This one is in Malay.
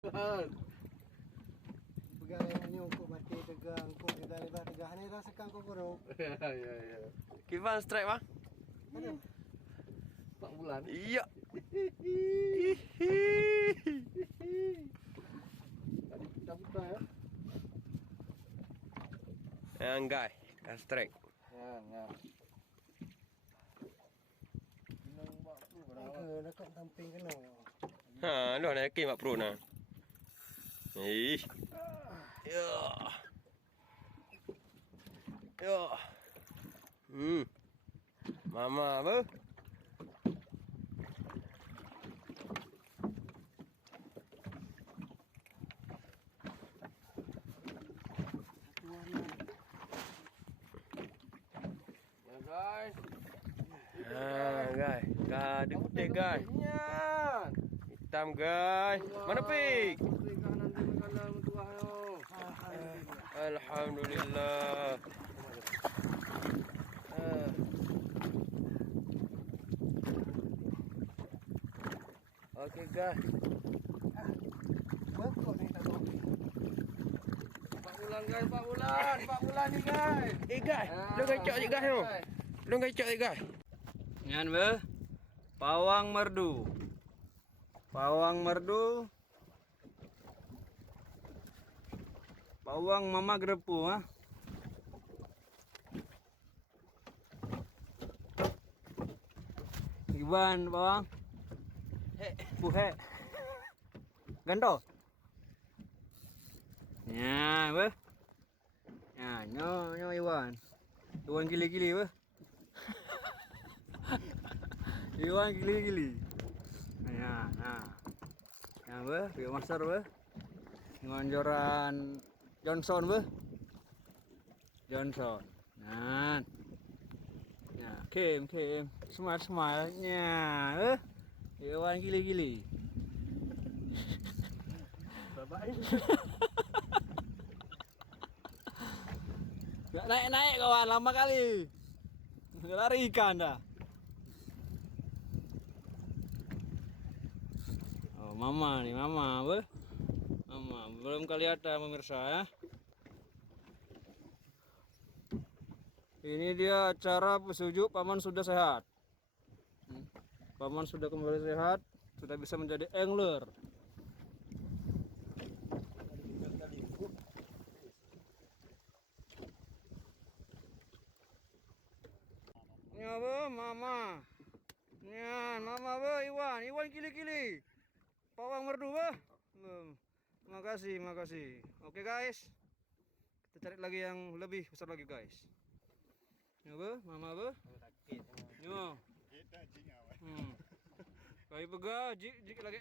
Pegawai ni ukur mati tegang ukur kita lebar tegang ni rasakan kau kurang. Ya. Gimana strike bang? 4 bulan. Iya. Tadi pecah-pecah ya. Yang guys, kan strike. Ya. Minang bak tu Ke nak tamping kena. Ha, dah nak yakin mak pro nah. Ih. Ya. Ya. Mama apa? Ya guys. Guys. Kade putih guys. Nyan. Hitam guys. Mana pik? Kanan di kanan tuah yo. Alhamdulillah. Okey guys. Bekok ni tak tahu. 4 bulan guys, 4 bulan. 4 bulan ni guys. Guys, lu gacok je guys tu. Lu gacok je guys. Yan be, pawang merdu. Pawang merdu. Pawang mama grepu ha. Iban pawang. Buhe. Gando. Ya be. Ya, nyo Iwan. Iwan gili-gili be. Iwan gili-gili. Ya, nah. Ya be, Rio Master be. Iwan joran Johnson be. Johnson. Nah. Ya, Kim. Smart. Ya, be. Iwan gili-gili. Bye-bye. Gak naik kawan, lama kali. Lari ikan dah. Oh, mama nih, mama, be. Mama, belum kelihatan pemirsa ya. Ini dia acara pesujuk paman sudah sehat. Paman sudah kembali sehat, sudah bisa menjadi angler. Ya be, mama. Ya, mama be, Iwan kili-kili. Pawang merdu be. Makasih. Oke guys. Kita cari lagi yang lebih besar lagi guys. Ya be, mama be. Yo. Kayu pega, jik lagi